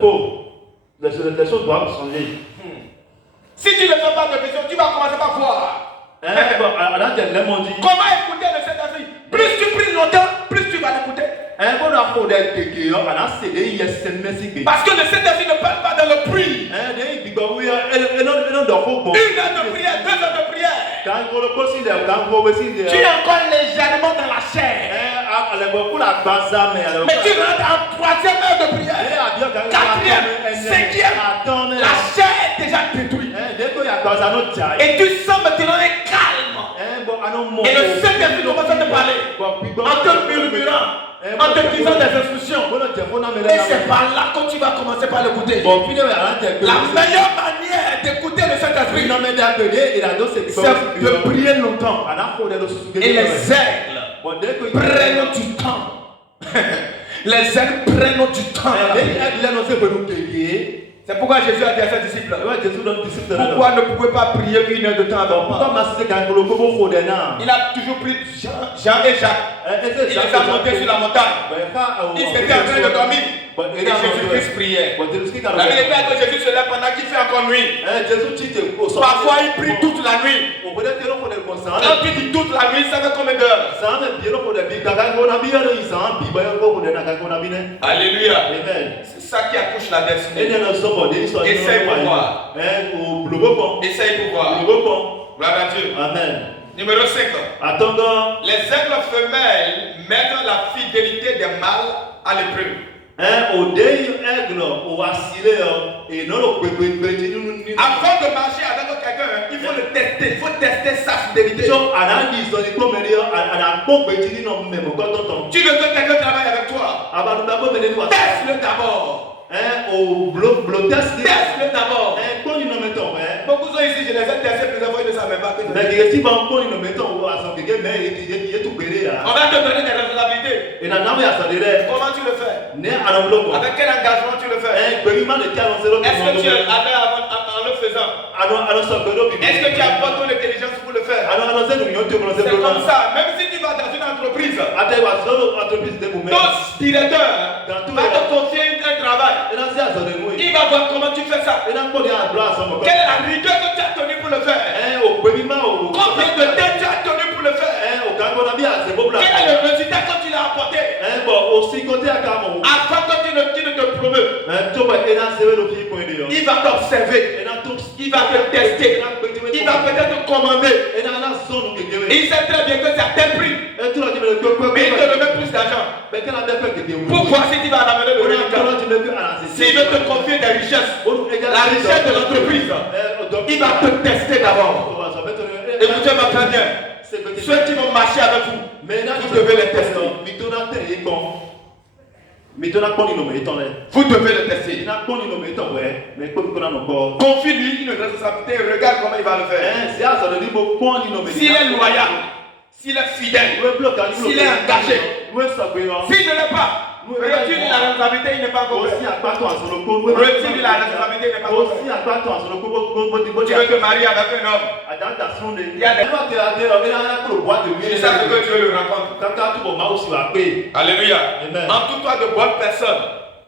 Les choses doivent changer. Si tu ne fais pas de vision, tu vas commencer par voir. Comment écouter le Saint-Esprit? Plus tu pries longtemps, plus tu vas l'écouter. Parce que le Saint-Esprit ne parle pas dans le bruit. 1 heure de prière, 2 heures de prière. Tu es encore légèrement dans la chair. Mais tu rentres en 3e heure de prière, 4e, 5e. La chair est déjà détruite. Et tu sens maintenant un calme. Et le Saint-Esprit commence à te parler en te murmurant, en te disant des instructions. Et c'est par là que tu vas commencer par l'écouter. La meilleure manière d'écouter le Saint-Esprit, c'est de prier longtemps. Et les aigles prennent du temps. Les aigles prennent du temps. C'est pourquoi Jésus a dit à ses disciples, pourquoi ne pouvez pas prier 1 heure de temps avant moi? Il a toujours pris Jean et Jacques. Il les a montés sur la montagne. Ils étaient en train de dormir. Et Jésus-Christ priait. La Bible dit que Jésus se lève pendant qu'il fait encore nuit. Parfois il prie toute la nuit. Quand il dit toute la nuit, ça fait combien d'heures? Alléluia. C'est ça qui accouche la destinée. Essaye pour voir. Essaye pour voir. Gloire à Dieu. Amen. Numéro 5. Les aigles femelles mettent la fidélité des mâles à l'épreuve. Avant de marcher avec quelqu'un, il faut le tester. Il faut tester sa fidélité. Tu veux que quelqu'un travaille avec toi? Teste-le d'abord. Teste-le d'abord. Beaucoup sont ici, je les ai testés plusieurs fois, ils ne savaient pas que je les ai. On va te donner des responsabilités. Comment tu le fais? Avec quel engagement tu le fais? Est-ce que tu es allé en le faisant? Est-ce que tu as pas ton intelligence pour le faire? C'est comme ça. Même si tu vas dans une entreprise, ton directeur va te confier un travail. Il va voir comment tu fais ça. Quelle est la rigueur que tu as tenue pour le faire? Combien de temps tu as tenu pour le faire? Quel est le résultat que tu l'as apporté? Afin que tu ne te promeus. Il va t'observer. Il va te tester. Il va peut-être te commander. Il sait très bien que c'est tel prix. Mais il te remet plus d'argent. Pour voir si tu vas ramener le résultat. S'il veut te confier des richesses, la richesse de l'entreprise, il va te tester d'abord. Écoutez-moi très bien. Ceux qui vont marcher avec vous, vous devez les tester. Vous devez le tester. Confie-lui une responsabilité et regarde comment il va le faire. S'il est loyal, s'il est fidèle, s'il est engagé, s'il ne l'est pas, retire la responsabilité, il n'est pas compris. Retire la responsabilité, il n'est pas compris. Tu veux te marier avec un homme. Il y a des... C'est ça que tu veux le rencontrer. Alléluia. En tout cas de bonnes personnes.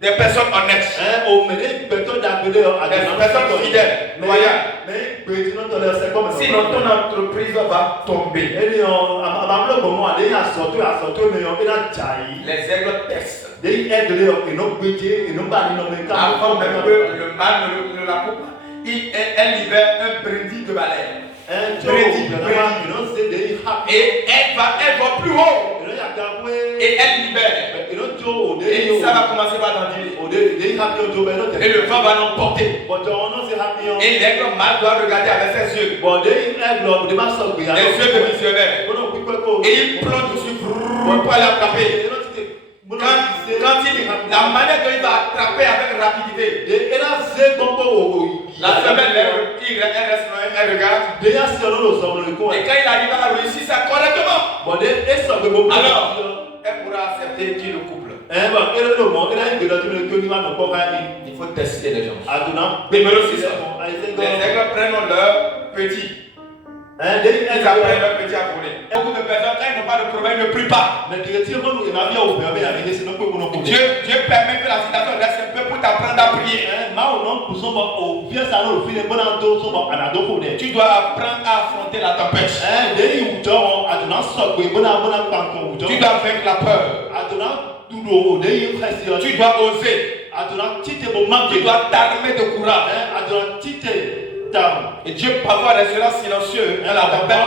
Des personnes honnêtes. Des personnes fidèles, loyales. Sinon ton entreprise va tomber. Les aigles testent. Avant même que le mâle ne la coupe, elle libère un brédis de baleine. Et elle va plus haut. Et elle libère. Et ça va commencer par t'endiler. Et le vent va l'emporter. Et l'aigle mâle doit regarder avec ses yeux. Les yeux de missionnaire. Et il plonge dessus pour aller attraper. Quand la manière dont il va attraper avec rapidité, la femelle elle regarde. Et quand il arrive à réussir ça correctement, alors elle pourra accepter qu'il le couple. Il faut tester les gens. Numéro 6. Les aigles prennent leurs petits. Ils apprennent leur petit à voler. Beaucoup de personnes, quand ils n'ont pas de problème, ne prient pas. Dieu permet que la situation reste un peu pour t'apprendre à prier. Tu dois apprendre à affronter la tempête. Tu dois vaincre la peur. Tu dois oser. Tu dois t'armer de courage. Et Dieu parfois restera silencieux dans la tempête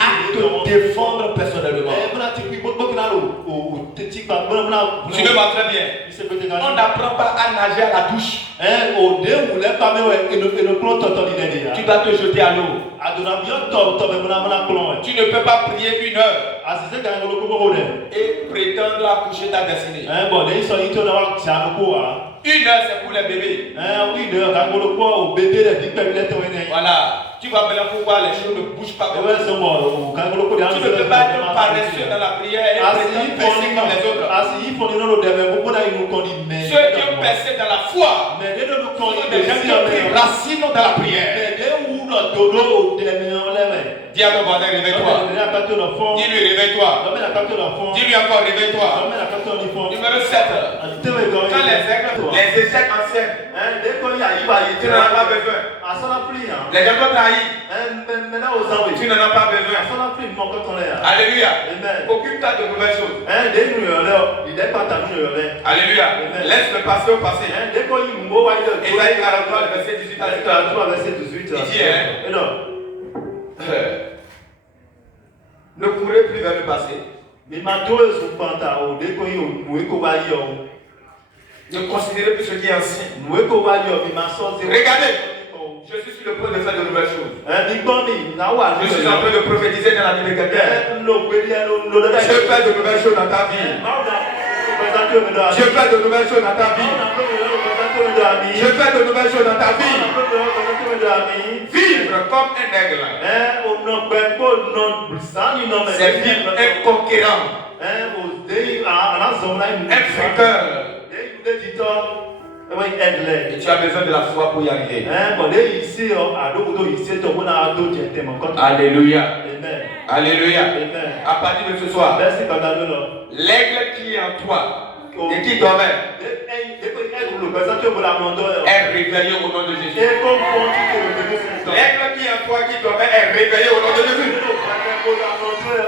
à te défendre personnellement. Tu me vois très bien. On n'apprend pas à nager à la douche. Tu dois te jeter à l'eau. Tu ne peux pas prier 1 heure et prétendre accoucher ta destinée. 1 heure c'est pour les bébés. Voilà. Tu vas bien pourquoi les choses ne bougent pas comme ça. Tu ne peux pas être paresseux dans la prière et prétendre percer comme les autres. Ceux qui ont percé dans la foi sont des gens qui ont pris racine dans la prière. Dis à ton voisin, réveille-toi. Dis-lui, réveille-toi. Dis-lui encore, réveille-toi. Numéro 7. Quand les échecs anciens, tu n'en as pas besoin. Les gens t'ont trahi, tu n'en as pas besoin. Alléluia. Occupe-toi de nouvelles choses. Alléluia. Laisse le passé au passé. Ésaïe 43, le verset 18 à 18. Il dit, ne courez plus vers le passé. Ne considérez plus ce qui est ancien. Regardez, je suis sur le point de faire de nouvelles choses. Je suis en train de prophétiser dans la vie de quelqu'un. Je fais de nouvelles choses dans ta vie. Je fais de nouvelles choses dans ta vie. Je fais de nouvelles choses dans ta vie. Vivre comme un aigle. C'est vivre un conquérant. Un friqueur. Et tu as besoin de la foi pour y arriver. Alléluia. Alléluia. À partir de ce soir, l'aigle qui est en toi et qui dormait est réveillé au nom de Jésus. L'aigle qui est en toi qui dormait est réveillé au nom de Jésus.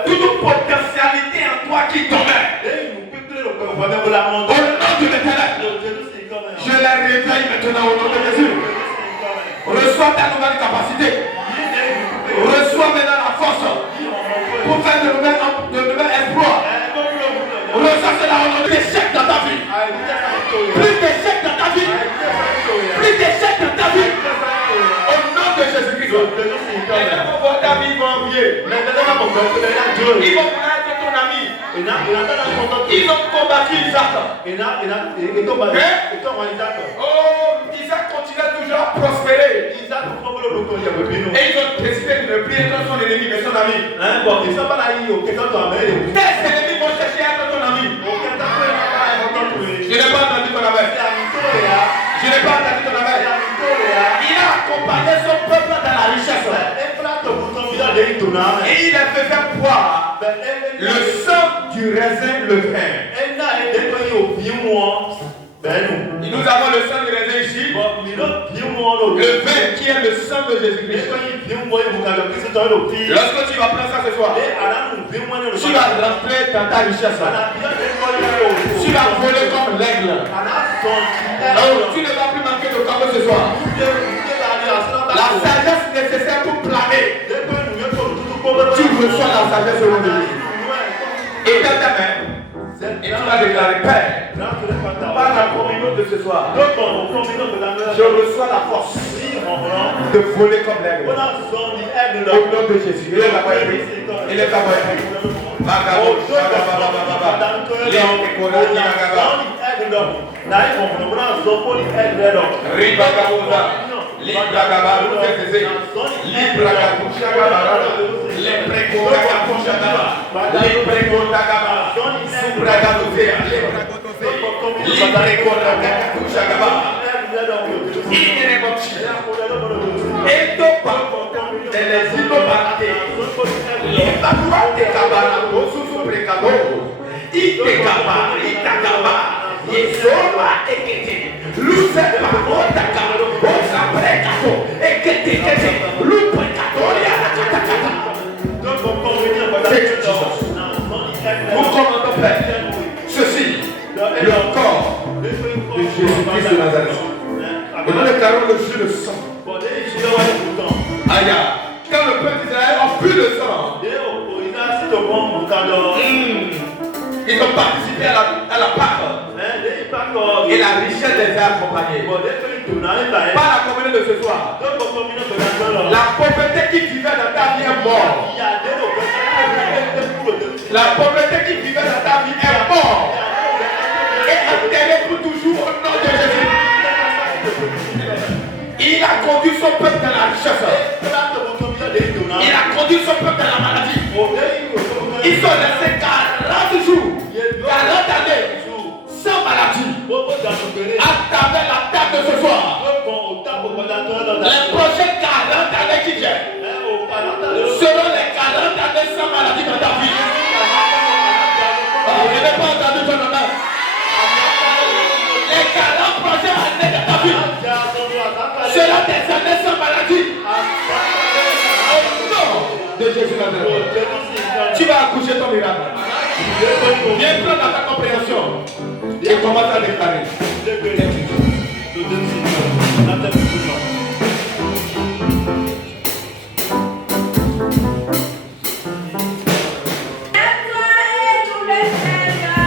Toute potentialité en toi qui dormait au nom de l'Éternel, je les réveille maintenant au nom de Jésus. Reçois ta nouvelle capacité. Reçois maintenant la force pour faire de nouvelles exploits. Reçois cela au nom de l'échec dans ta vie. Plus d'échecs dans ta vie. Plus d'échecs dans ta vie. Au nom de Jésus-Christ. Les gens vont voir ta vie, ils vont envier. Ils vont vouloir être ton ami. Ils ont combattu Isaac. Oh, Isaac continue toujours à prospérer. Et ils ont décidé de ne plus être son ennemi, mais son ami. Tes ennemis vont chercher à être ton ami. Je n'ai pas entendu ton ami. Je n'ai pas entendu ton ami. Il a accompagné son peuple dans la richesse. Et il a fait faire boire le sang du raisin, le vin. Et nous avons le sang du raisin ici. Le vin qui est le sang de Jésus-Christ. Lorsque tu vas prendre ça ce soir, tu vas rentrer dans ta richesse. Tu vas voler comme l'aigle. Tu ne vas plus manquer de corps ce soir. La sagesse nécessaire pour planer. Tu reçois la sagesse au nom de Jésus. Et dans ta main, et tu vas déclarer Père, par la communion de ce soir, je reçois la force de voler comme l'aigle. Au nom de Jésus. Il est là-bas. Il est là-bas. Magabo, Nous commandons, Père, ceci, le corps de Jésus-Christ de Nazareth. Et nous déclarons le jus de sang. Aïe, quand le peuple d'Israël a bu le sang, ils ont participé à la Pâque. Et la richesse les a accompagnés. Pas la communauté de ce soir. La pauvreté qui vivait dans ta vie est morte. La pauvreté qui vivait dans ta vie est morte. Et enterrée pour toujours au nom de Jésus. Il a conduit son peuple dans la richesse. Il a conduit son peuple dans la maladie. Ils sont restés 40 jours, 40 années, sans maladie. À travers la table de ce soir, les prochaines 40 années qui viennent seront les 40 années sans maladie dans ta vie. Je n'ai pas entendu ton honneur. Les 40 prochaines années de ta vie seront des années sans maladie. Au nom de Jésus Nazareth. Tu vas accoucher ton miracle. Viens prendre ta compréhension et commence à déclarer. Lève-toi et loue le Seigneur.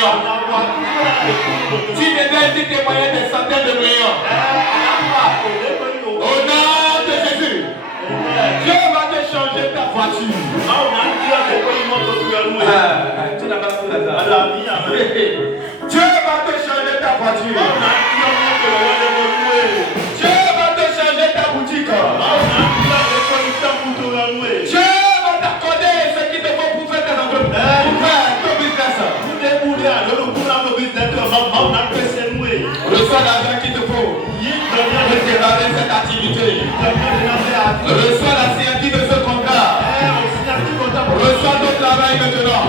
millions. Tu devais aussi témoigner des centaines de millions. Au nom de Jésus, Dieu va te changer ta voiture. Tu n'as pas pris la Dieu va te changer ta voiture. Dieu va te changer ta boutique. Dieu va t'accorder ce qu'il te faut pour faire tes entreprises. Pour faire ton business. Reçois l'argent qu'il te faut pour démarrer cette activité. Reçois la signature de ce contrat. Reçois ton travail maintenant.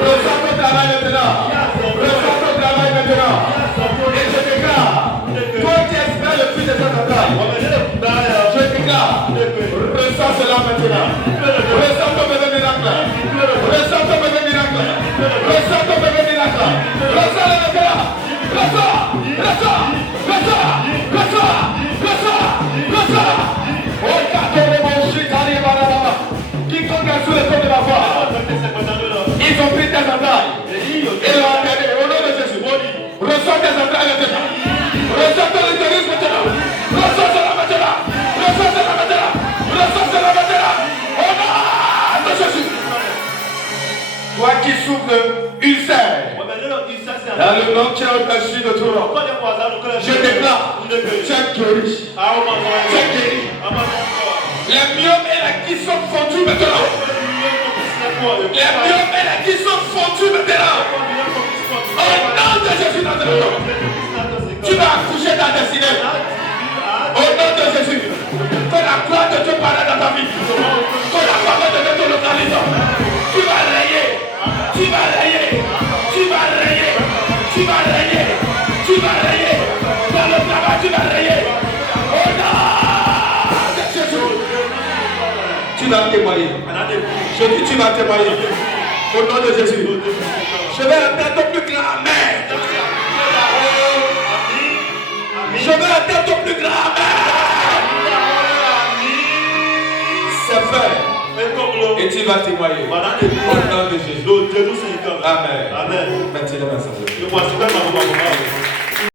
Reçois ton travail maintenant. Reçois ton travail maintenant. Et je déclare, toi qui espères le fruit de cette attaque, je déclare, reçois cela maintenant. Reçois ton bébé miracle. Reçois ton bébé miracle. Reçois ton bébé miracle. Reçois le maintenant. Reçois. Reçois. Reçois. Reçois. Reçois. Reçois. Oh, quiconque a sous le corps de ma foi, ils ont pris tes entrailles et l'ont enterré au nom de Jésus. Reçois tes entrailles maintenant. Reçois ton utérus maintenant. Reçois cela maintenant. Reçois cela maintenant. Reçois cela maintenant. Au nom de Jésus. Toi qui souffres ulcère, dans le nom qui est au-dessus de tout nom, je déclare, tu es guéri. Tu es guéri. Les myomes et les qui sont fondus maintenant. Les myomes et les qui sont fondus maintenant. Au nom de Jésus Nazareth. Tu vas accoucher ta destinée. Au nom de Jésus. Que la gloire de Dieu parle dans ta vie. Que la faveur de Dieu te localise. Tu vas rayer. Tu vas rayer. Tu vas rayer. Tu vas rayer. Tu vas rayer. Dans le travail, tu vas rayer. Au nom de Jésus. Tu vas témoigner. Je dis tu vas témoigner. Au nom de Jésus. Je vais entendre ton plus grand amen. Je vais entendre ton plus grand amen. C'est fait. Et tu vas témoigner. Au nom de Jésus. Amen. Amen. Maintenant,